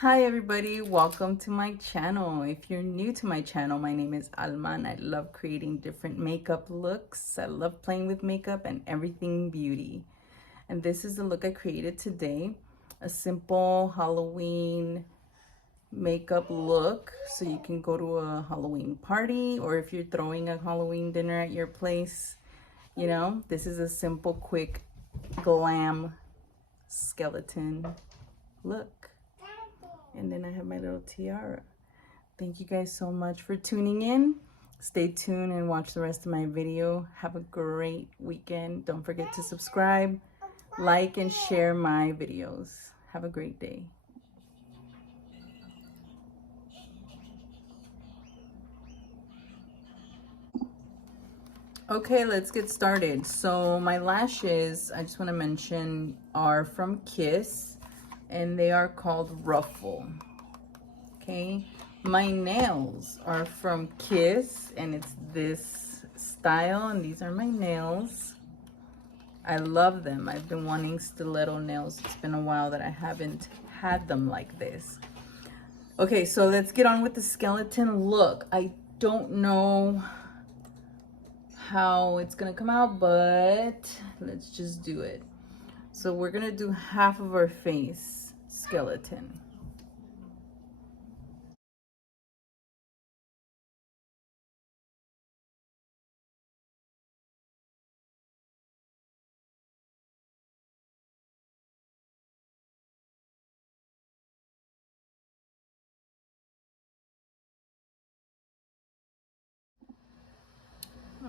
Hi everybody, welcome to my channel. If you're new to my channel, my name is Alma and I love creating different makeup looks. I love playing with makeup and everything beauty. And this is the look I created today. A simple Halloween makeup look so you can go to a Halloween party, or if you're throwing a Halloween dinner at your place, this is a simple, quick, glam skeleton look. And then I have my little tiara. Thank you guys so much for tuning in. Stay tuned and watch the rest of my video. Have a great weekend. Don't forget to subscribe, like, and share my videos. Have a great day. Okay, let's get started. So my lashes, I just want to mention, are from Kiss, and they are called Ruffle. Okay, my nails are from Kiss, and it's this style, and these are my nails. I love them. I've been wanting stiletto nails. It's been a while that I haven't had them like this. Okay, so let's get on with the skeleton look. I don't know how it's gonna come out, but let's just do it. So we're gonna do half of our face skeleton.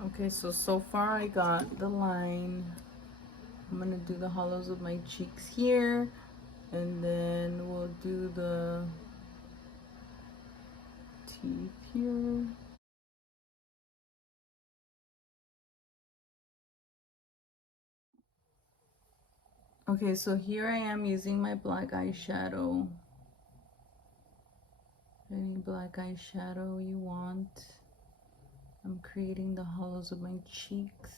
Okay, so far I got the line. I'm gonna do the hollows of my cheeks here, and then we'll do the teeth here. Okay, so here I am using my black eyeshadow. Any black eyeshadow you want. I'm creating the hollows of my cheeks.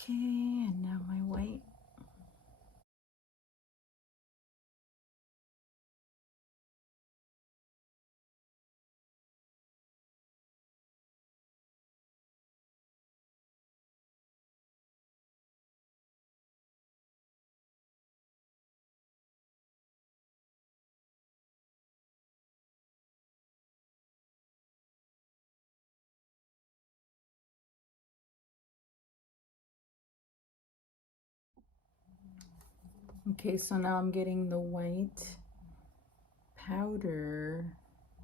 Okay, and now my white. Okay, so now I'm getting the white powder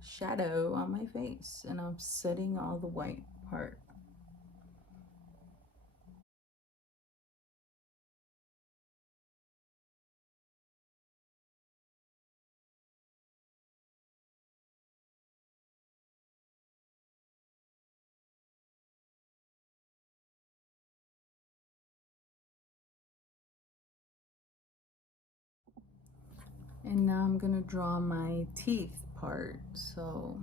shadow on my face, and I'm setting all the white part. And now I'm gonna draw my teeth part. So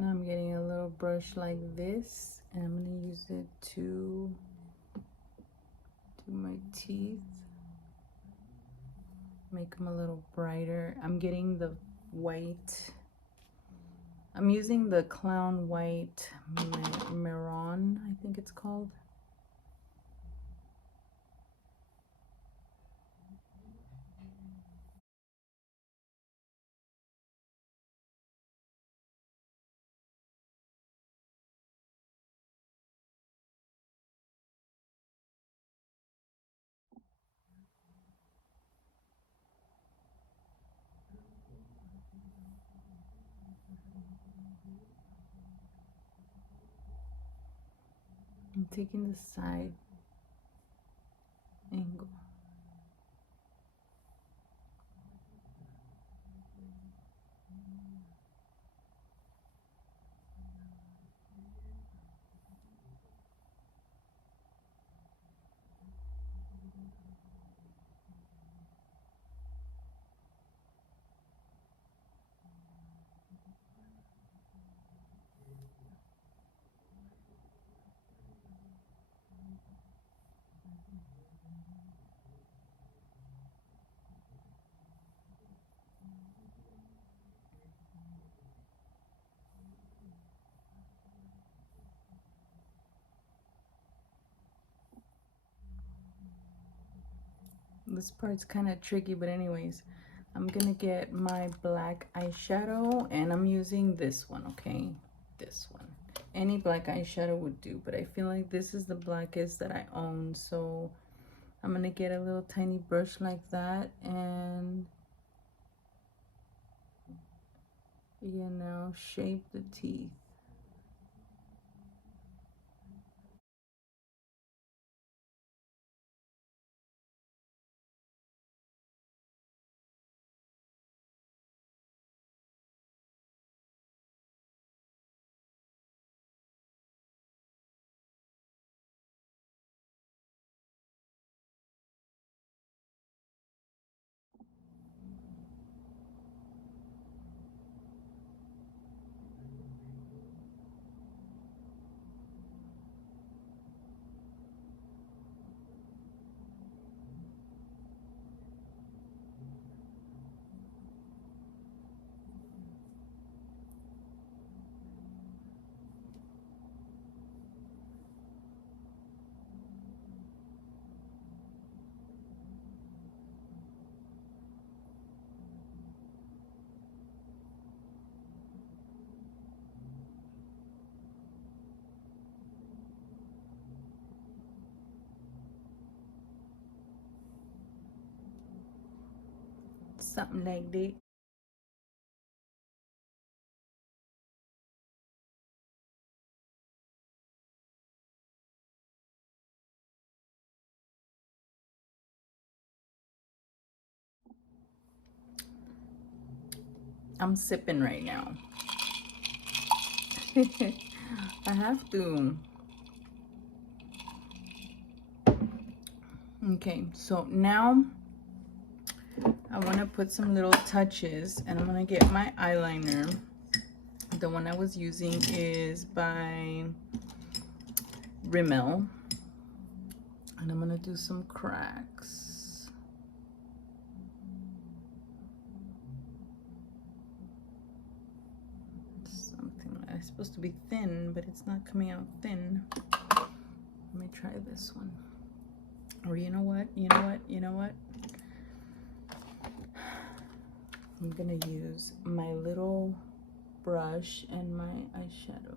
now I'm getting a little brush like this, and I'm gonna use it to do my teeth. make them a little brighter. I'm getting the white. I'm using the Clown White Maron, I think it's called. I'm taking the side angle. This part's kind of tricky, but anyways, I'm gonna get my black eyeshadow and I'm using this one, okay? This one. Any black eyeshadow would do, but I feel like this is the blackest that I own, so I'm gonna get a little tiny brush like that and, you know, shape the teeth. Something like that. I'm sipping right now. I have to. Okay, so now I want to put some little touches and I'm going to get my eyeliner. The one I was using is by Rimmel. And I'm going to do some cracks. Something, it's supposed to be thin, but it's not coming out thin. Let me try this one. Or you know what? You know what? You know what? I'm going to use my little brush and my eyeshadow.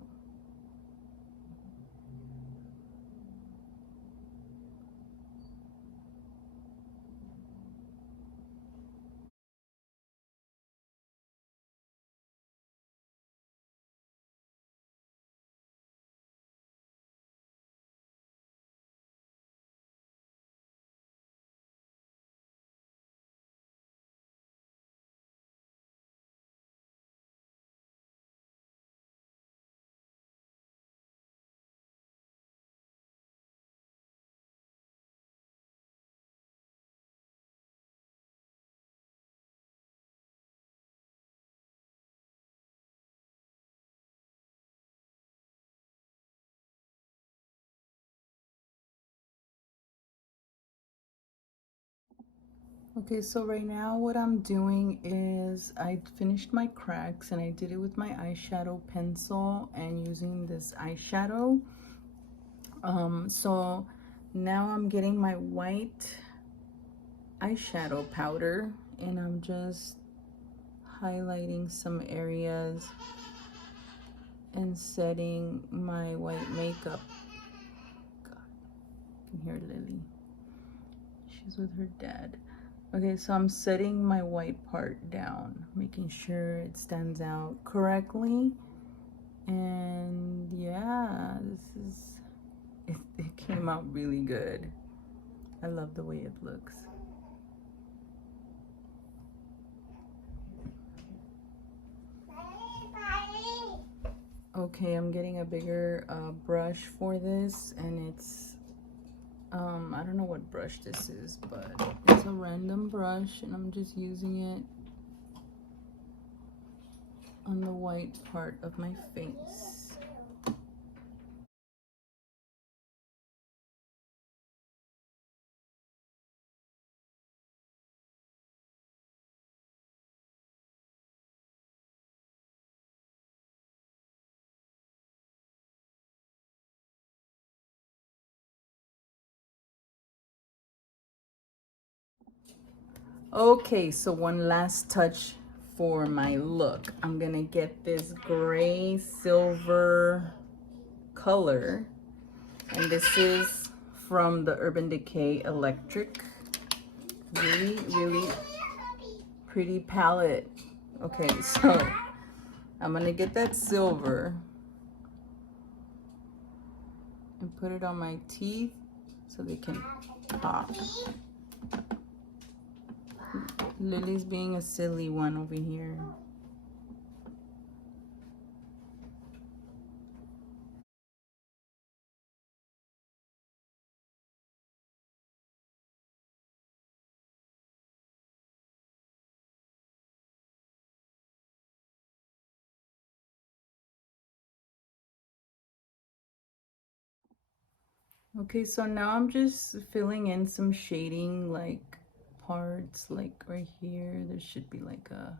Okay, so right now what I'm doing is I finished my cracks and I did it with my eyeshadow pencil and using this eyeshadow. So now I'm getting my white eyeshadow powder and I'm just highlighting some areas and setting my white makeup. God, I can hear Lily. She's with her dad. Okay, so I'm setting my white part down, making sure it stands out correctly. And yeah, it came out really good. I love the way it looks. Okay, I'm getting a bigger brush for this, and it's I don't know what brush this is, but it's a random brush, and I'm just using it on the white part of my face. Okay, so one last touch for my look. I'm gonna get this gray silver color, and this is from the Urban Decay Electric. Really, really pretty palette. Okay, so I'm gonna get that silver and put it on my teeth so they can pop. Lily's being a silly one over here. Okay, so now I'm just filling in some shading like parts, like right here. There should be like a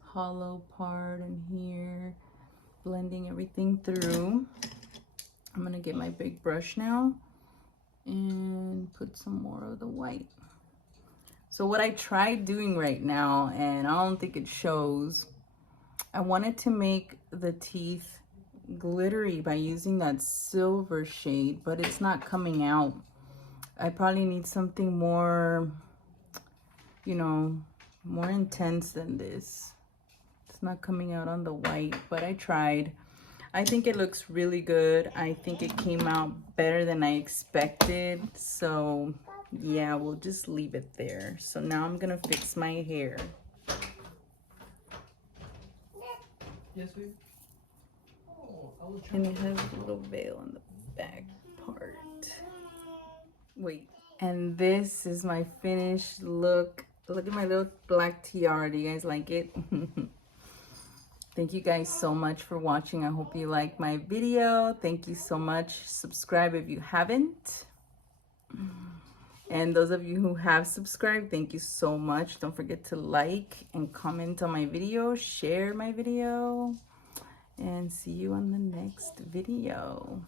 hollow part in here, blending everything through. I'm gonna get my big brush now and put some more of the white. So what I tried doing right now, and I don't think it shows, I wanted to make the teeth glittery by using that silver shade, but it's not coming out. I probably need something more, you know, more intense than this. It's not coming out on the white, but I tried. I think it looks really good. I think it came out better than I expected. So yeah, we'll just leave it there. So now I'm gonna fix my hair. Yes, we. And it has a little veil on the back part. Wait. And this is my finished look. Look at my little black tiara. Do you guys like it? Thank you guys so much for watching. I hope you like my video. Thank you so much. Subscribe if you haven't. And those of you who have subscribed, thank you so much. Don't forget to like and comment on my video, share my video, and see you on the next video.